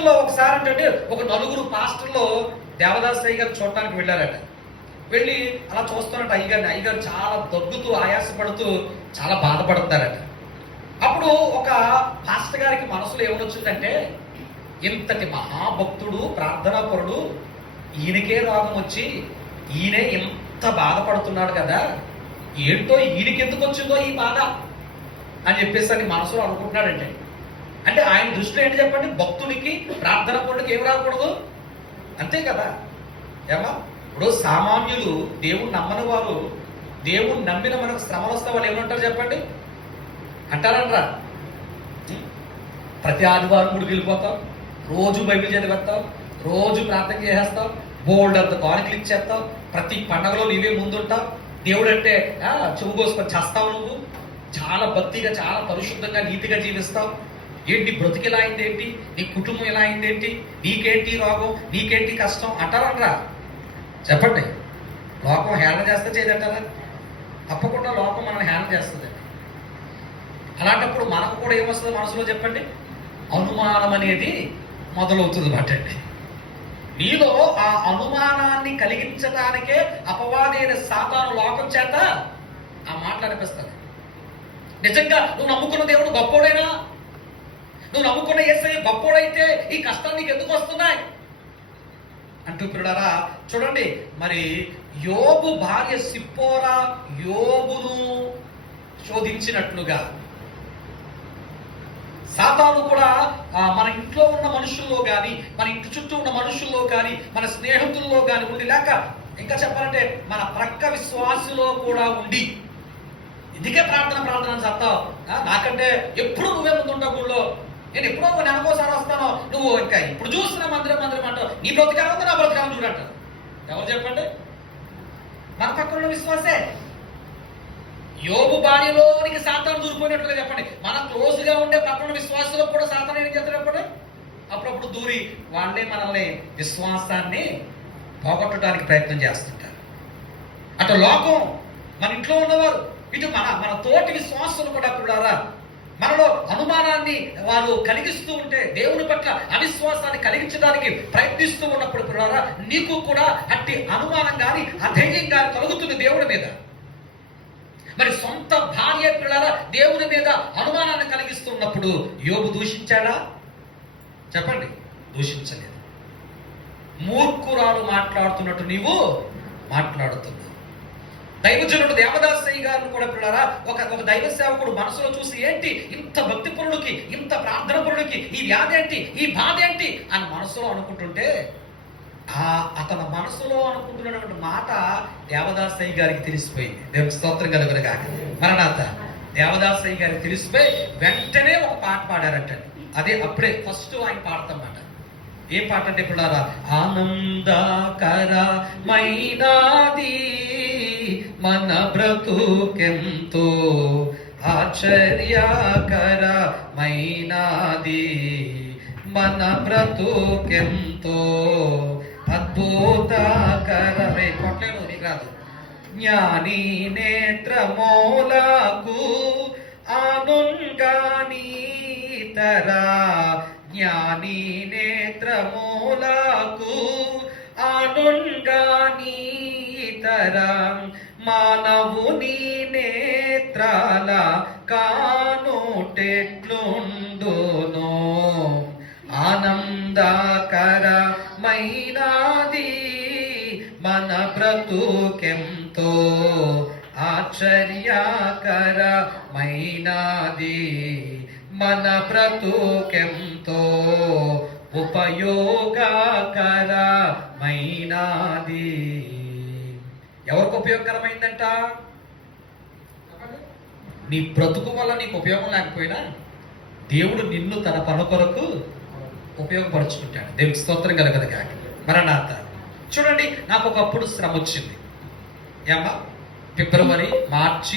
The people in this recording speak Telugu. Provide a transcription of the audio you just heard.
రోజుల్లో ఒకసారి అంటే ఒక నలుగురు పాస్టర్లు దేవదాస్ అయ్య గారు చూడటానికి వెళ్ళారట. వెళ్ళి అలా చూస్తున్నట్టు అయ్యగారు చాలా దగ్గుతూ ఆయాసపడుతూ చాలా బాధపడుతున్నారట. అప్పుడు ఒక పాస్టర్ గారికి మనసులో ఏమనొచ్చిందంటే, ఇంతటి మహాభక్తుడు ప్రార్థనాపరుడు ఈయనకే రోగం వచ్చి ఈయనే ఇంత బాధపడుతున్నాడు కదా, ఏంటో ఈయనకి ఎందుకు వచ్చిందో ఈ బాధ అని చెప్పేసి అని మనసులో అనుకుంటున్నాడంటే. అంటే ఆయన దృష్టిలో ఏంటి చెప్పండి, భక్తుడికి ప్రార్థనాపరుడికి ఏం రాకూడదు, అంతే కదా. ఏమా ఇప్పుడు సామాన్యులు దేవుణ్ణి నమ్మని వారు, దేవుణ్ణి నమ్మిన మనకు శ్రమలు వస్తే వాళ్ళు ఏమంటారు చెప్పండి, అంటారనరా? ప్రతి ఆదివారం గుడికి వెళ్ళిపోతాం, రోజు బైబిల్ చదివేస్తాం, రోజు ప్రార్థన చేసేస్తాం, బోల్డ్ అంత కానుకలు ఇచ్చేస్తావు, ప్రతి పండగలో నీవే ముందుంటావు, దేవుడు అంటే చెవు కోసుకొని చేస్తావు, నువ్వు చాలా భక్తిగా చాలా పరిశుద్ధంగా నీతిగా జీవిస్తావు, ఏంటి బ్రతికి ఎలా అయింది ఏంటి, నీ కుటుంబం ఎలా అయింది ఏంటి, నీకేంటి రోగం, నీకేంటి కష్టం అంటారనరా? చెప్పండి. లోకం హేళన చేస్తే చేయదంటారా? తప్పకుండా లోకం మనల్ని హేళన చేస్తుందండి. అలాంటప్పుడు మనకు కూడా ఏమొస్తుంది మనసులో చెప్పండి, అనుమానం అనేది మొదలవుతుంది అన్నమాట అండి. నీలో ఆ అనుమానాన్ని కలిగించడానికే అపవాదైన సాతాను లోకం చేత ఆ మాటలు అనిపిస్తుంది. నిజంగా నువ్వు నమ్ముకున్న దేవుడు గొప్పోడైనా, నువ్వు నమ్ముకున్న యేసయ్య గొప్పోడైతే ఈ కష్టాలు నీకు ఎందుకు వస్తున్నాయి అంటూ పిల్లరా చూడండి. మరి యోబు భార్య సిప్పోరా యోబును శోధించినట్లుగా సాతాను కూడా మన ఇంట్లో ఉన్న మనుషుల్లో కానీ, మన ఇంటి చుట్టూ ఉన్న మనుషుల్లో కానీ, మన స్నేహితుల్లో కానీ ఉండి, లేక ఇంకా చెప్పాలంటే మన ప్రక్క విశ్వాసులో కూడా ఉండి, ఇదికే ప్రార్థన చెప్తావు, నాకంటే ఎప్పుడు నువ్వే ముందు ఉంటావు గుళ్ళో, నేను ఎప్పుడో నెలకోసారి వస్తాను, నువ్వు ఇంకా ఇప్పుడు చూస్తున్నా మందిరం అంటావు, నీ బ్రతికాలం ఉంది నా బ్రతికాలం చూడంటారు. ఎవరు చెప్పండి? మన పక్కన విశ్వాసే. యోబు భార్యలోనికి సాతాను దూరిపోయినట్లుగా చెప్పండి. మన క్లోజ్గా ఉండే పక్కన విశ్వాసంలో కూడా సాతాను ఏం చేస్తున్నప్పుడు అప్పుడప్పుడు దూరి వాళ్ళే మనల్ని విశ్వాసాన్ని పోగొట్టడానికి ప్రయత్నం చేస్తుంటారు. అటు లోకం, మన ఇంట్లో ఉన్నవారు, ఇటు మన తోటి విశ్వాసులు కూడా పిల్లారా మనలో అనుమానాన్ని వారు కలిగిస్తూ ఉంటే, దేవుని పట్ల అవిశ్వాసాన్ని కలిగించడానికి ప్రయత్నిస్తూ ఉన్నప్పుడు పిల్లారా నీకు కూడా అట్టి అనుమానం కానీ అధైర్యం కానీ కలుగుతుంది దేవుడి మీద. మరి సొంత భార్య పిల్లల దేవుని మీద అనుమానాన్ని కలిగిస్తున్నప్పుడు యోబు దూషించాడా చెప్పండి? దూషించలేదు. మూర్ఖురాలు మాట్లాడుతున్నట్టు నీవు మాట్లాడుతున్నావు. దైవజనుడు దేవదాసయ్య గారిని కూడా పిల్లరా ఒక దైవ సేవకుడు మనసులో చూసి, ఏంటి ఇంత భక్తి పరుడికి, ఇంత ప్రార్థన పరుడికి ఈ వ్యాధి ఏంటి, ఈ బాధ ఏంటి అని మనసులో అనుకుంటుంటే, అతని మనసులో అనుకుంటున్నటువంటి మాట దేవదాసయ్య గారికి తెలిసిపోయింది. దేవుని స్తోత్రం కలుగునుగా. మరణాత దేవదాసయ్య గారికి తెలిసిపోయి వెంటనే ఒక పాట పాడారంట. అదే అప్పుడే ఫస్ట్ ఆయన పాడతామాట. ఏం పాట అంటే పిల్లారా, ఆనందకరమైనది మన బ్రతుకెంతో ఆశ్చర్యకరమైనది మన బ్రతుకెంతో అద్భుతకరమే కొట్టలేను నీకు రాదు. జ్ఞాని నేత్రమూలకు ఆనుంగానీతరా, జ్ఞాని నేత్రమూలకు ఆనుంగానీతరా, మానవుని నేత్రాల కానుటెట్లుండునో ఆనందకరమైనది మన బ్రతుకెంతో ఆశ్చర్యకరమైనది మన బ్రతుకెంతో ఉపయోగకరమైనది. ఎవరికి ఉపయోగకరమైందంట? నీ బ్రతుకు వల్ల నీకు ఉపయోగం లేకపోయినా దేవుడు నిన్ను తన పని కొరకు ఉపయోగపరుచుకుంటాడు. దేవునికి స్తోత్రం కలగదు కాక. మరణాత చూడండి, నాకు ఒకప్పుడు శ్రమ వచ్చింది. ఏమ్మా, ఫిబ్రవరి, మార్చి